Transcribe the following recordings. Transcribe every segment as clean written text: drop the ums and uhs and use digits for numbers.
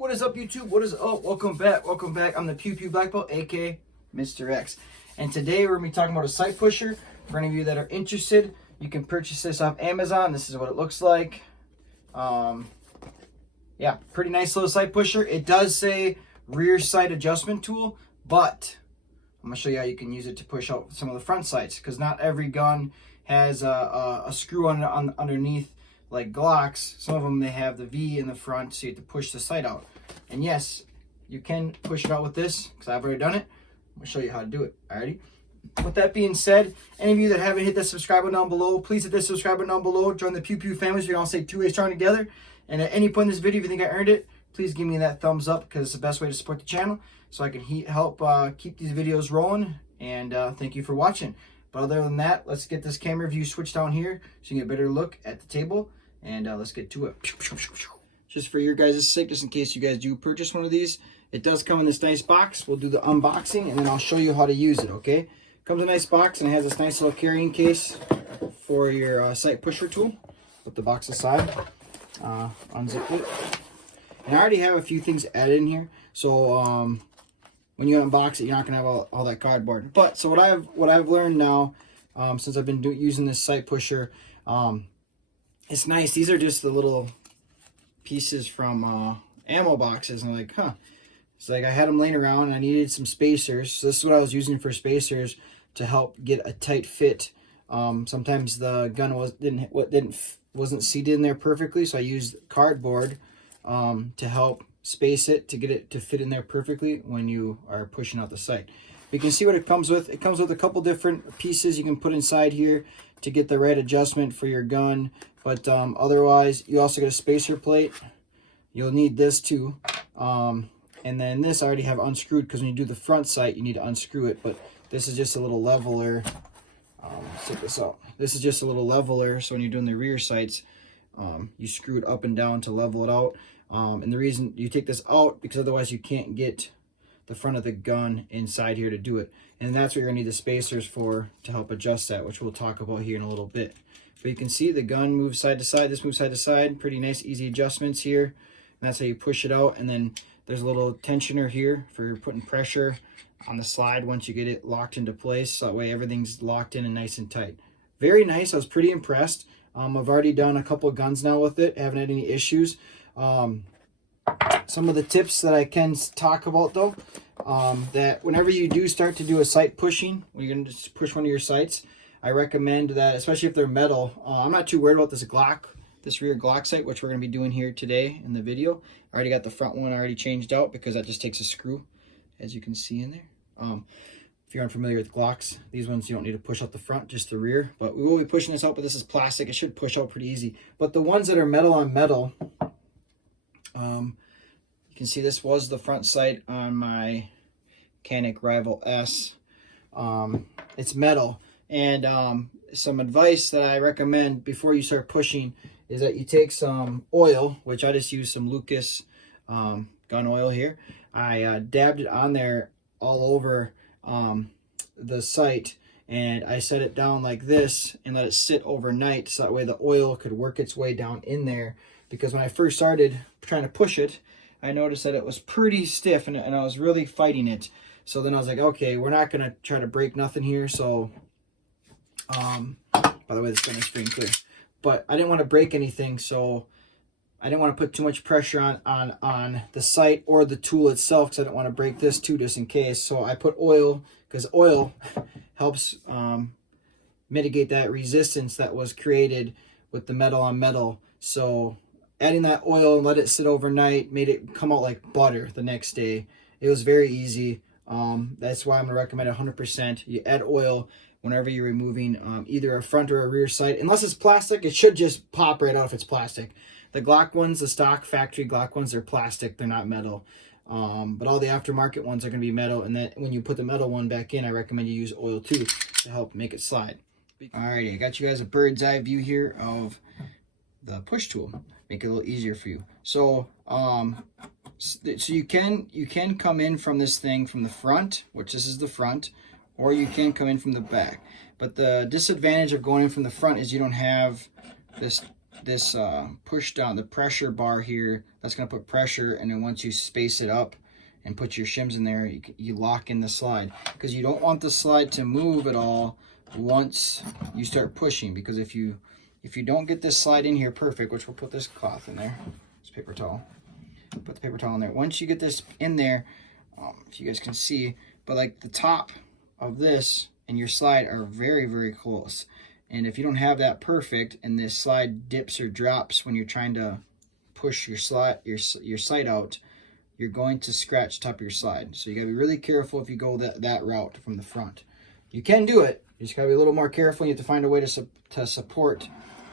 What is up, YouTube? What is up? Welcome back. Welcome back. I'm the Pew Pew Black Belt, aka Mr. X. And today we're going to be talking about a sight pusher. For any of you that are interested, you can purchase this off Amazon. This is what it looks like. Yeah, pretty nice little sight pusher. It does say rear sight adjustment tool, but I'm going to show you how you can use it to push out some of the front sights, because not every gun has a screw on underneath like Glocks. Some of them, they have the V in the front, so you have to push the sight out. And yes, you can push it out with this, because I've already done it. I'm going to show you how to do it. Alrighty. With that being said, any of you that haven't hit that subscribe button down below, please hit that subscribe button down below. Join the Pew Pew family so we can all stay two-way strong together. And at any point in this video, if you think I earned it, please give me that thumbs up, because it's the best way to support the channel, so I can help keep these videos rolling. And thank you for watching. But other than that, let's get this camera view switched down here so you can get a better look at the table. And let's get to it. Just for your guys' sake, just in case you guys do purchase one of these, it does come in this nice box. We'll do the unboxing and then I'll show you how to use it, okay? Comes in a nice box and it has this nice little carrying case for your sight pusher tool. Put the box aside, unzip it. And I already have a few things added in here, so when you unbox it, you're not gonna have all that cardboard. But so what I've learned now, since I've been using this sight pusher, it's nice. These are just the little pieces from ammo boxes, and I'm like, huh. It's like I had them laying around and I needed some spacers. So this is what I was using for spacers to help get a tight fit. Sometimes the gun wasn't seated in there perfectly, so I used cardboard to help space it, to get it to fit in there perfectly when you are pushing out the sight. You can see what it comes with. It comes with a couple different pieces you can put inside here to get the right adjustment for your gun. But otherwise, you also get a spacer plate. You'll need this too. And then this I already have unscrewed, because when you do the front sight, you need to unscrew it. But this is just a little leveler. Let's take this out. This is just a little leveler, so when you're doing the rear sights, you screw it up and down to level it out. And the reason you take this out, because otherwise you can't get the front of the gun inside here to do it. And that's what you're gonna need the spacers for, to help adjust that, which we'll talk about here in a little bit. But you can see the gun moves side to side, this moves side to side. Pretty nice, easy adjustments here. And that's how you push it out. And then there's a little tensioner here for putting pressure on the slide once you get it locked into place. So that way everything's locked in and nice and tight. Very nice. I was pretty impressed. I've already done a couple of guns now with it. Haven't had any issues. Some of the tips that I can talk about though, that whenever you do start to do a sight pushing, when you're going to just push one of your sights, I recommend that, especially if they're metal. I'm not too worried about this rear Glock sight, which we're going to be doing here today in the video. I already got the front one already changed out, because that just takes a screw, as you can see in there. If you're unfamiliar with Glocks, these ones you don't need to push out the front, just the rear. But we will be pushing this out, but this is plastic. It should push out pretty easy. But the ones that are metal on metal, you can see this was the front sight on my Mechanic Rival S. It's metal. And some advice that I recommend before you start pushing is that you take some oil, which I just use some Lucas gun oil here. I dabbed it on there all over the sight, and I set it down like this and let it sit overnight, so that way the oil could work its way down in there. Because when I first started trying to push it, I noticed that it was pretty stiff, and I was really fighting it. So then I was like, okay, we're not going to try to break nothing here. So by the way, this gun is free and clear, but I didn't want to break anything, so I didn't want to put too much pressure on the sight or the tool itself, because I didn't want to break this too, just in case. So I put oil, because oil helps mitigate that resistance that was created with the metal on metal. So adding that oil and let it sit overnight made it come out like butter the next day. It was very easy. That's why I'm going to recommend 100%. You add oil whenever you're removing either a front or a rear sight. Unless it's plastic, it should just pop right out if it's plastic. The Glock ones, the stock factory Glock ones, they're plastic, they're not metal. But all the aftermarket ones are going to be metal, and then when you put the metal one back in, I recommend you use oil too to help make it slide. Alrighty, I got you guys a bird's eye view here of the push tool. Make it a little easier for you. So so you can come in from this thing from the front, which this is the front, or you can come in from the back. But the disadvantage of going in from the front is you don't have this this push down, the pressure bar here, that's going to put pressure, and then once you space it up and put your shims in there, you lock in the slide, because you don't want the slide to move at all once you start pushing, because if you don't get this slide in here perfect, which we'll put this cloth in there, this paper towel, put the paper towel in there. Once you get this in there, if you guys can see, but like the top of this and your slide are very, very close. And if you don't have that perfect and this slide dips or drops when you're trying to push your sight out, you're going to scratch the top of your slide. So you gotta be really careful if you go that route from the front. You can do it, you just gotta be a little more careful. You have to find a way to support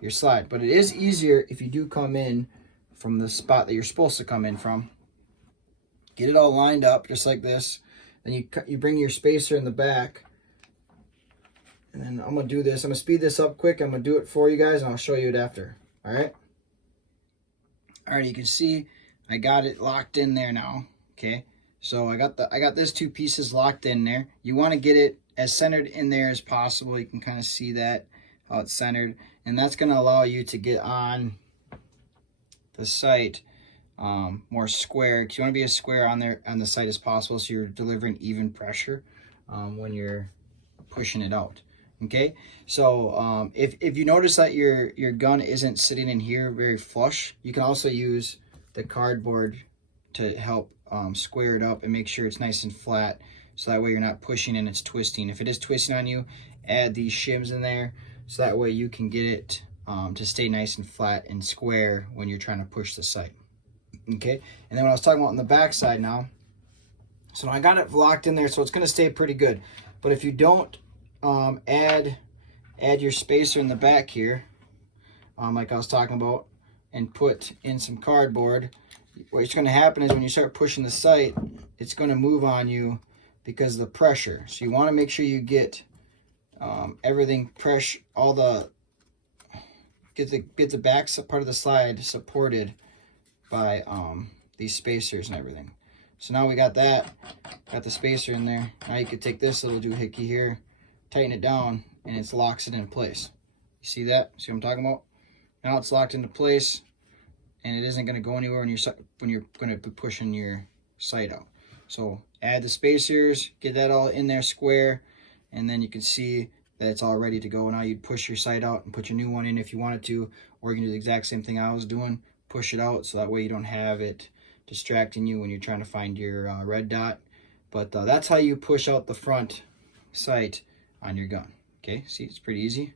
your slide. But it is easier if you do come in from the spot that you're supposed to come in from. Get it all lined up just like this. Then you bring your spacer in the back. And then I'm going to do this. I'm going to speed this up quick. I'm going to do it for you guys, and I'll show you it after. All right? All right, you can see I got it locked in there now. Okay? So I got this two pieces locked in there. You want to get it as centered in there as possible. You can kind of see that, how it's centered. And that's going to allow you to get on the sight more square, because you want to be as square on the sight as possible, so you're delivering even pressure when you're pushing it out. Okay, so if you notice that your gun isn't sitting in here very flush, you can also use the cardboard to help square it up and make sure it's nice and flat, so that way you're not pushing and it's twisting. If it is twisting on you, add these shims in there, so that way you can get it to stay nice and flat and square when you're trying to push the sight. Okay, and then what I was talking about on the back side now, so I got it locked in there, so it's going to stay pretty good. But if you don't add your spacer in the back here, like I was talking about, and put in some cardboard, what's going to happen is when you start pushing the sight, it's going to move on you because of the pressure. So you want to make sure you get everything get the back part of the slide supported by these spacers and everything. So now we got the spacer in there. Now you could take this little doohickey here, tighten it down, and it locks it in place. You see that? See what I'm talking about? Now it's locked into place, and it isn't going to go anywhere when you're going to be pushing your sight out. So add the spacers, get that all in there square, and then you can see that it's all ready to go. Now you'd push your sight out and put your new one in if you wanted to, or you can do the exact same thing I was doing. Push it out so that way you don't have it distracting you when you're trying to find your red dot. But that's how you push out the front sight on your gun. Okay, see, it's pretty easy.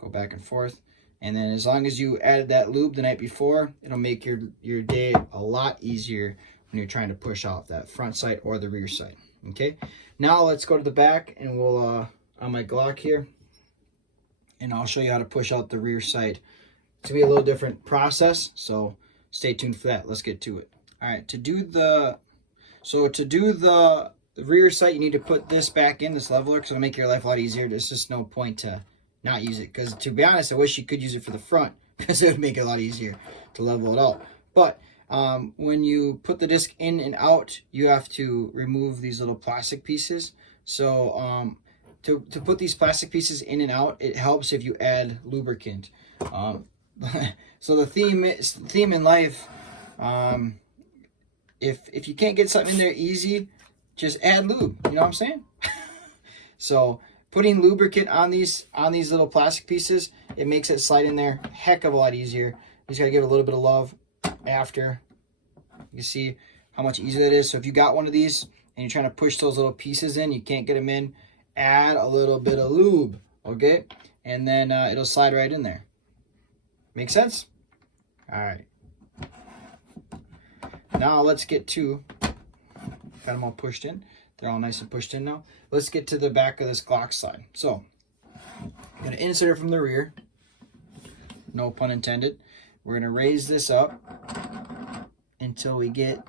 Go back and forth, and then as long as you added that lube the night before, it'll make your day a lot easier when you're trying to push off that front sight or the rear sight. Okay, now let's go to the back, and we'll on my Glock here, and I'll show you how to push out the rear sight. It's gonna be a little different process, so stay tuned for that. Let's get to it. All right, to do the rear sight, you need to put this back in, this leveler, because it'll make your life a lot easier. There's just no point to not use it, because to be honest, I wish you could use it for the front, because it would make it a lot easier to level it out. But when you put the disc in and out, you have to remove these little plastic pieces. So to put these plastic pieces in and out, it helps if you add lubricant. So the theme in life, if you can't get something in there easy, just add lube. You know what I'm saying? So putting lubricant on these little plastic pieces, it makes it slide in there a heck of a lot easier. You just gotta give it a little bit of love after. You see how much easier that is. So if you got one of these and you're trying to push those little pieces in, you can't get them in, add a little bit of lube, okay? And then it'll slide right in there. Make sense? All right. Now let's get to, got them all pushed in. They're all nice and pushed in now. Let's get to the back of this Glock slide. So I'm gonna insert it from the rear. No pun intended. We're gonna raise this up until we get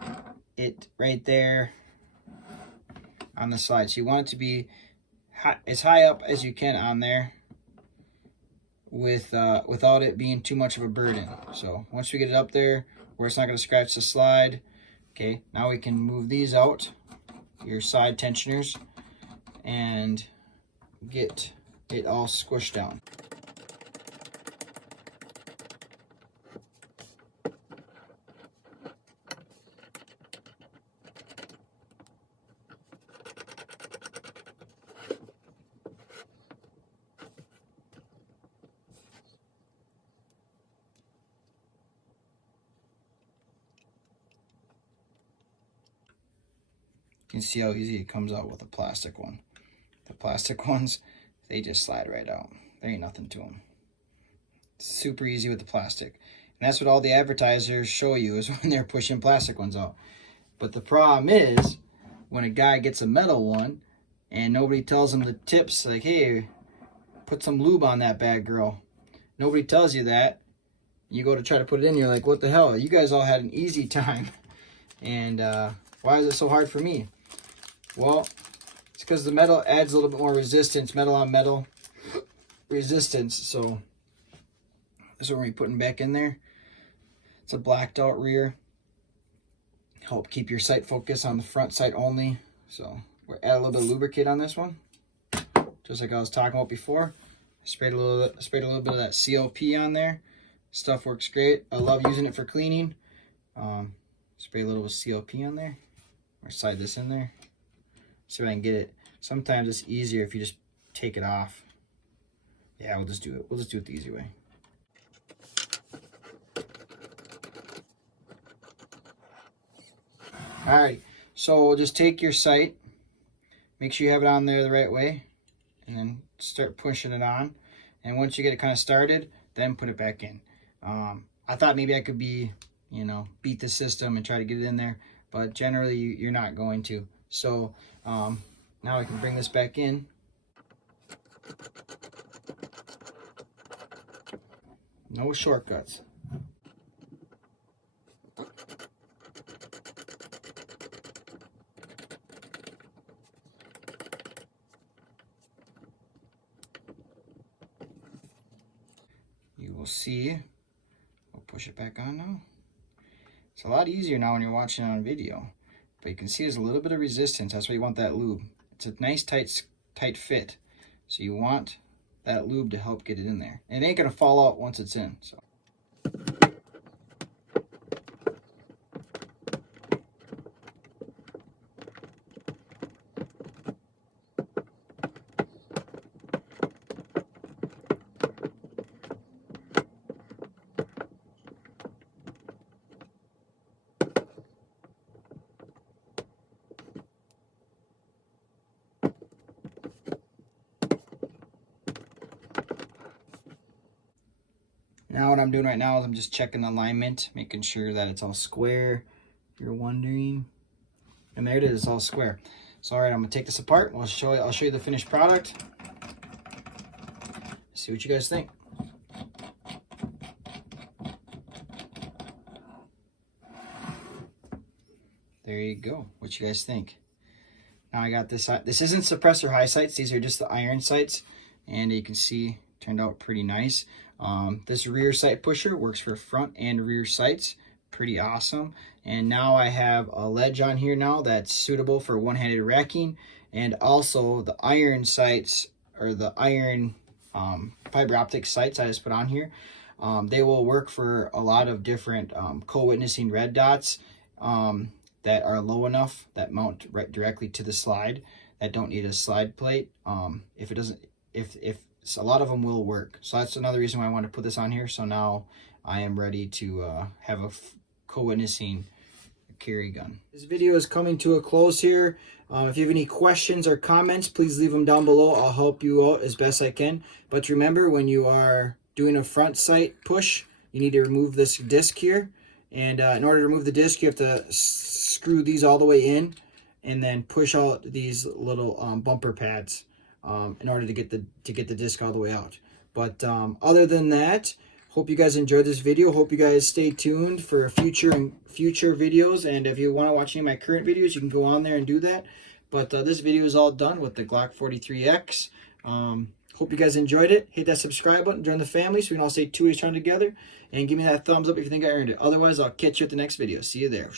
it right there on the slide. So you want it to be as high up as you can on there, without it being too much of a burden. So once we get it up there where it's not going to scratch the slide, okay, now we can move these out, your side tensioners, and get it all squished down. can see how easy it comes out with a plastic one. The plastic ones, they just slide right out. There ain't nothing to them. Super easy with the plastic. And that's what all the advertisers show you, is when they're pushing plastic ones out. But the problem is, when a guy gets a metal one and nobody tells him the tips, like, hey, put some lube on that bad girl. Nobody tells you that. You go to try to put it in, you're like, what the hell? You guys all had an easy time. And why is it so hard for me? Well, it's because the metal adds a little bit more resistance, metal on metal resistance. So this is what we're putting back in there. It's a blacked out rear. Help keep your sight focus on the front sight only. So we'll add a little bit of lubricant on this one, just like I was talking about before. Sprayed a little bit of that COP on there. Stuff works great. I love using it for cleaning. Spray a little with COP on there, or slide this in there. See if I can get it. Sometimes it's easier if you just take it off. Yeah, we'll just do it. We'll just do it the easy way. Alright, so just take your sight, make sure you have it on there the right way, and then start pushing it on. And once you get it kind of started, then put it back in. I thought maybe I could beat the system and try to get it in there, but generally you're not going to. So now I can bring this back in. No shortcuts. You will see. We'll push it back on now. It's a lot easier now when you're watching it on video, but you can see there's a little bit of resistance. That's why you want that lube. It's a nice tight fit, so you want that lube to help get it in there. And it ain't gonna fall out once it's in. So. Now what I'm doing right now is I'm just checking the alignment, making sure that it's all square, if you're wondering. And there it is, it's all square. So all right, I'm gonna take this apart. I'll show you the finished product. See what you guys think. There you go. What you guys think? Now I got this. This isn't suppressor high sights. These are just the iron sights, and you can see turned out pretty nice. This rear sight pusher works for front and rear sights. Pretty awesome. And now I have a ledge on here now that's suitable for one-handed racking, and also the iron sights, or the iron fiber optic sights I just put on here. They will work for a lot of different co-witnessing red dots that are low enough that mount right directly to the slide, that don't need a slide plate. So a lot of them will work. So that's another reason why I want to put this on here. So now I am ready to have a co-witnessing carry gun. This video is coming to a close here. If you have any questions or comments, please leave them down below. I'll help you out as best I can. But remember, when you are doing a front sight push, you need to remove this disc here. And in order to remove the disc, you have to screw these all the way in and then push out these little bumper pads in order to get the disc all the way out. But other than that, hope you guys enjoyed this video. Hope you guys stay tuned for future videos. And if you want to watch any of my current videos, you can go on there and do that. But this video is all done with the Glock 43X. Hope you guys enjoyed it. Hit that subscribe button, join the family so we can all stay 2 ways trying together. And give me that thumbs up if you think I earned it. Otherwise, I'll catch you at the next video. See you there.